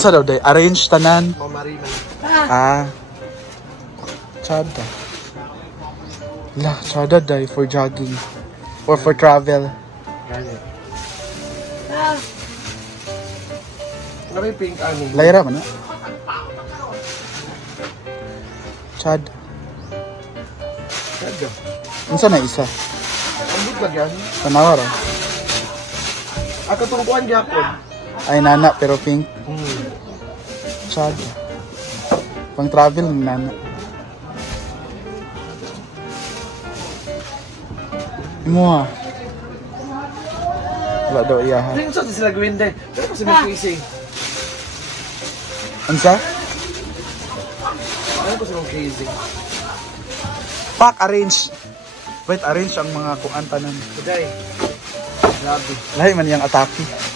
Unsa daw day? Arrange tanan? Mamari man. Ah. Chada. La, chada day for jogging. Or for travel. Gani. Ano yung pink ani? Layra man na. Chada. Chada. Unsa na isa? Ambot ba yan? Tanawa ra. Ako tungkuan gyapon. Ay nana pero pink. Chada. Pang travel ng nana. Imo ha. Wala daw iyahan. Hindi ko sila gawin din. Pero kasi may quizing. Unsa? Ano ko silang quizing? Pack arrange. Wait, arrange ang mga kuantanan. Kuday. Grabe. Lahi man yang atake.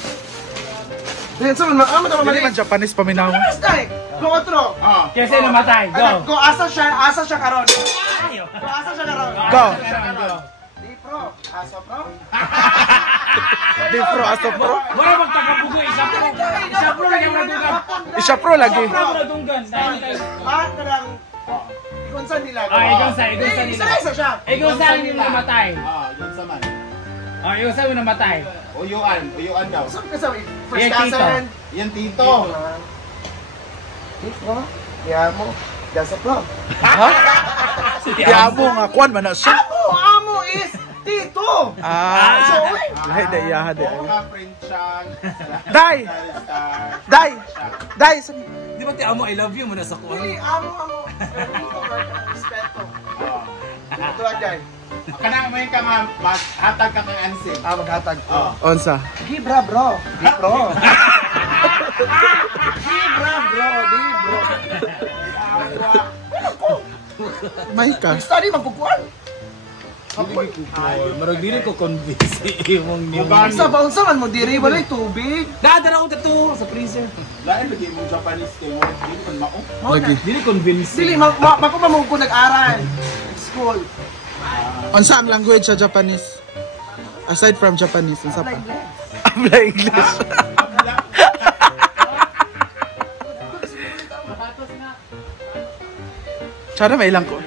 Then so man amo Dili man Japanese paminaw. Stay. Go otro. Kasi namatay. Go. Go asa siya karon. Go asa siya karon. Go. Di pro. Asa pro. Di pro aso pro. Wala magtakabugo isa pro. Isa pro lagi madunggan. Isa pro lagi. Pro madunggan. Kadang ikonsan nila. Ikaw sa nila. Isa siya. Ikaw sa yung namatay. Yun sa man. Ikaw sa yung namatay. Uyuan daw. Saan ka sa first Yan, tito. cousin? Yan tito. Tito. Yamo. Dasa pro. Yamo nga kuan man na siya. Amo is tito. Ah. Lahi da iyaha di. Mga Frenchang. Dai. Dai. Dai. Di ba ti amo I love you mo na sa kuha? Dili, amo. Respeto. Ito agay. Kanang may ka nga hatag ka kay Ansel. Maghatag. Onsa. Gibra bro. Gibro. Gibra bro. Gibro. May ka. Study magkukuan. Marag dili ko convince imong niyo. Sa baunsa man mo diri walay tubig. Dadara ko tato sa freezer. Lain lagi mo Japanese kay mo. Dili man mao. Lagi. Dili convince. Dili magpamamug ko nag-aral. School. Onsa ang language sa Japanese? Aside from Japanese, unsa pa? Abla English. Tsara may ilang ko.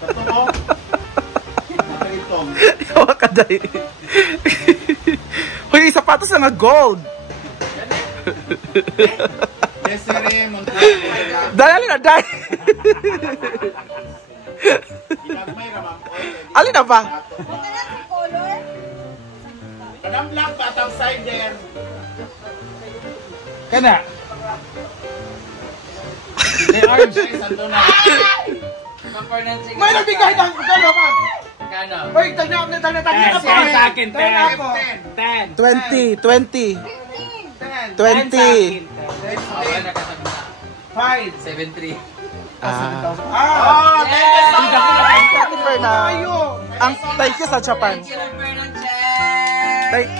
Totoo. Itong. Ikaw ka day. Hoy, sapatos na nga gold. Desiree mo. Dali na, dali. Ginagmay ra ma'am. Alin na ba? Kanang black ba topsider. Kana. They are guys ando na. May nagbigay ng kano ba? Kana. Oy, tanya na pa. Sa akin, 10. 20, 20. 10. 20. 5. 7-3. Ah, Thank you, Fernan. ayo. Ang thank you sa Japan.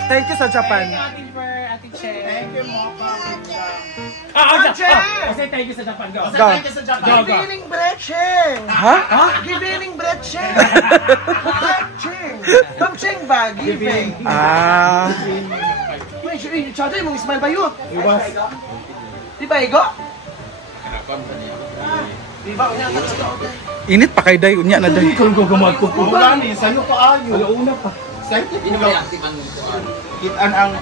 Thank you sa Japan. Thank you mo pa. Kasi thank you sa Japan. Go. Go. Thank you sa Japan. Gibining breche. Ha? Gibining breche. Breche. Tamcheng ba? Giving. Ah. Uy, chate mong smile ba yun? Di ba, Igo? Di ba, unya ka Init pa kay day, unya na day. Kung gumag ko po. Gani, sa'yo pa ayo. Una pa. Sa'yo kitaan ang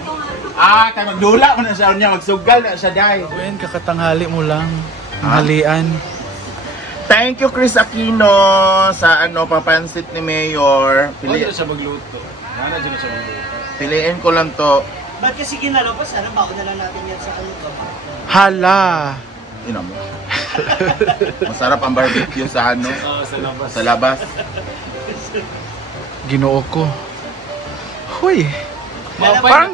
kay magdula man na siya niya magsugal na siya dai. Wen kakatanghali mo lang. Halian. Thank you Chris Aquino sa papansit ni Mayor. Piliin siya magluto. Nana dyan siya magluto. Piliin ko lang to. Ba't kasi ginalabas? Ano ba? Na lang natin yan sa ano to? Hala. Ino mo. Masarap ang barbecue sa Sa labas. sa labas. Ginoo ko. Hoy. Parang para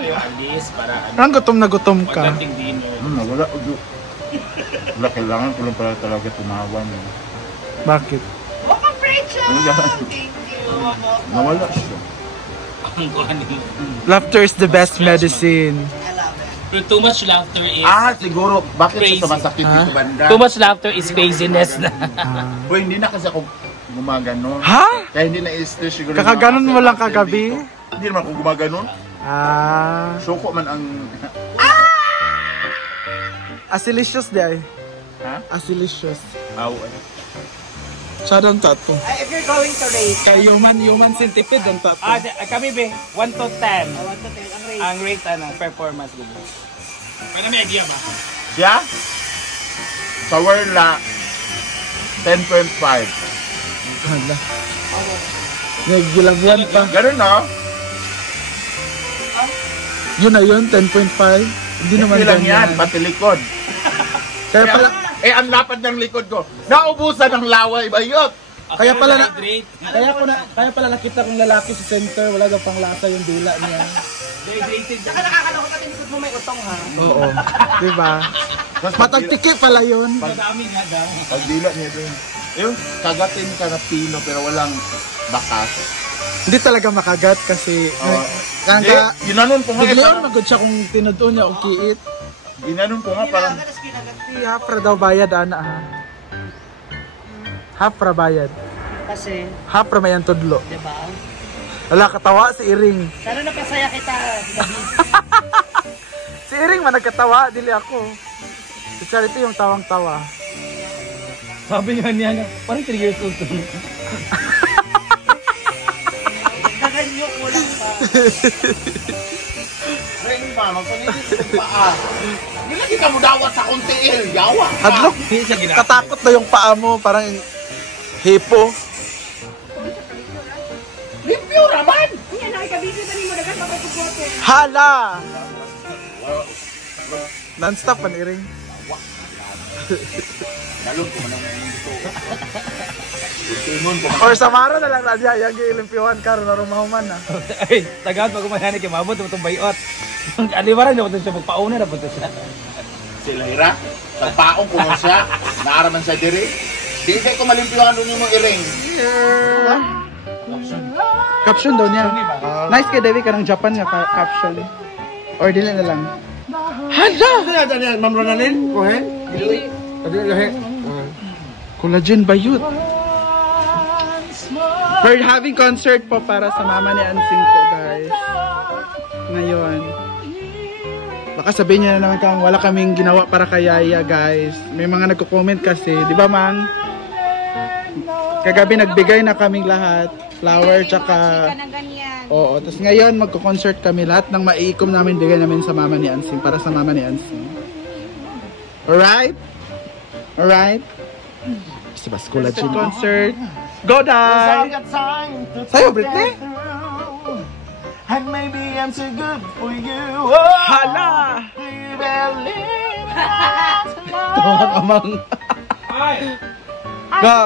Parang gutom na gutom ka. magandang dinner. Wala. Wala kailangan ko lang pala talaga tumawan. Bakit? Welcome, Rachel! Thank you! Nawala siya. Ang kuhan niyo. Laughter is the best medicine. I love it. Pero too much laughter is Siguro. Bakit Crazy. siya sumasakit dito banda? too much laughter is craziness na. Uy, hindi na kasi ako gumaganon. Ha? Kaya hindi na-stress siguro. Kakaganon mo lang Kasi kagabi? dito. Hindi naman ako gumaganon. Ah. Suko man ang... Asilicious di ay. Ha? Asilicious. Aw. Siya ang tato. If you're going to rate, Kay human centipede ang tato. Kami be, 1 to 10. 1 to 10 ang rate. Ang rate performance ko. Pwede may idea ba? Siya? Sa Werla, 10.5. Hala. Nagbilagyan pa. Ganun no? Yun na yun, 10.5. Hindi naman Hindi lang yan, ganyan. pati likod. Kaya pala, Ang lapad ng likod ko. Naubusan ng laway bayot. kaya pala na, Hydrate. kaya pala nakita kong lalaki sa center, wala daw pang lasa yung dila niya. Hydrated. Saka nakakalungkot natin likod mo may utong ha. Oo. Diba? Matagtiki pala yun. Madami nga daw. Pag dila niya doon. Yung kagatin ka na pino pero walang bakas. Hindi talaga makagat kasi kanga Ginanon ko nga. biglayon magod siya kung tinudo niya o kiit. Ginanon ko nga parang Kinagat, tas kinagat. Si Hapra daw bayad ana ha. Hapra bayad. Kasi, Hapra may ang tudlo. di ba? Wala katawa si Iring. Sana napasaya kita, David. Si Iring man nagkatawa, dili ako. Si Charity yung tawang-tawa. Sabi nga niya, parang 3 years old to. Naganyo ko lang pa. ring pa, magpanilis ko paa. Nilagi ka mo dawat sa kontiil, yawa. Hadlok, Hindi siya ginagawa. katakot na yung paa mo, parang hipo. Limpyo naman! Yan, nakikabidyo na rin mo, dagat mapagpupoto. Hala! Non-stop man Iring. Nalong ko man ang ito. Ultimon ko man. Or sa maro na lang na diya, yung giilimpyuhan ka, narumahuman na. Ay, tagad pag kumahanay kay mabot itong bayot. Aliwaran niyo ko siya magpauna na punta siya. Sila hira, sa paong ko mo siya, naaraman sa diri. Di ko malimpyuhan doon yung iring. Caption daw niya. Nice kay Devi ka ng Japan nga caption. Or dili na lang. Hala! Ma'am Ronanin, kuhe? Collagen ba yun? We're having concert po para sa mama ni Ansing po, guys. Ngayon. Baka sabihin niya na naman kang wala kaming ginawa para kay Yaya, guys. May mga nagko-comment kasi, di ba, Mang? Kagabi nagbigay na kaming lahat. Flower, tsaka... Oo, tapos ngayon magko-concert kami. Lahat ng maiikom namin, bigay namin sa mama ni Ansing, para sa mama ni Ansing. Alright? Alright? Basta collagen concert. Go, Dai! Sa'yo, Britney? And maybe I'm too good for you. Hala! Do you believe Tawag amang. Go!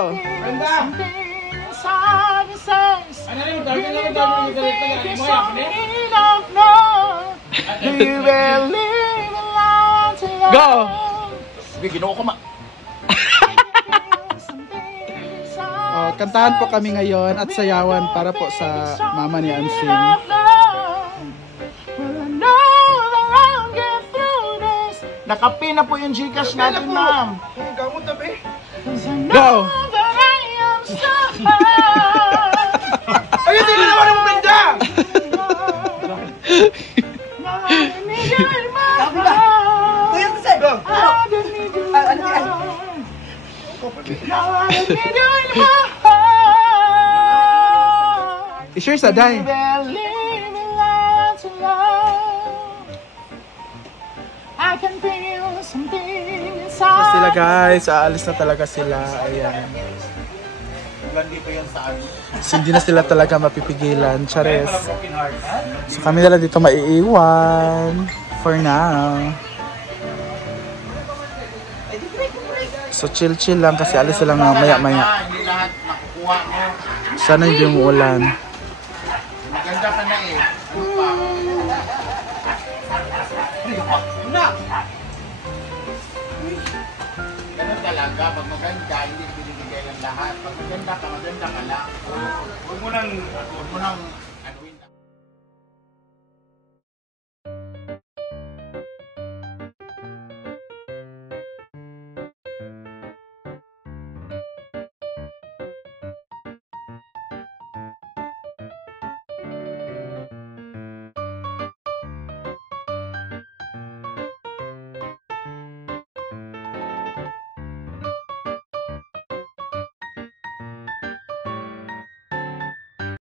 Ano rin mo dami mo galit mo yan, eh? Do you believe in love to love? Go! Sige, ginoo ko ma. Oh, kantahan po kami ngayon at sayawan para po sa mama ni Ansing. Nakapi na po yung Gcash natin, ma'am. Go! Ay, hindi na naman ang maganda! Kuya, kasi. Go. I-share sa Dai. I can feel something Tapos inside. sila guys, aalis na talaga sila. Ayan. Landi pa yan sa ano. So, hindi na sila talaga mapipigilan. Chares. So kami na lang dito maiiwan. For now. So chill lang kasi alis sila nga maya-maya. Hindi lahat nakukuha mo. Sana hindi umuulan. Maganda ka na eh. Ganun talaga, pag maganda, hindi binibigay ng lahat. Pag maganda ka lang. Huwag mo nang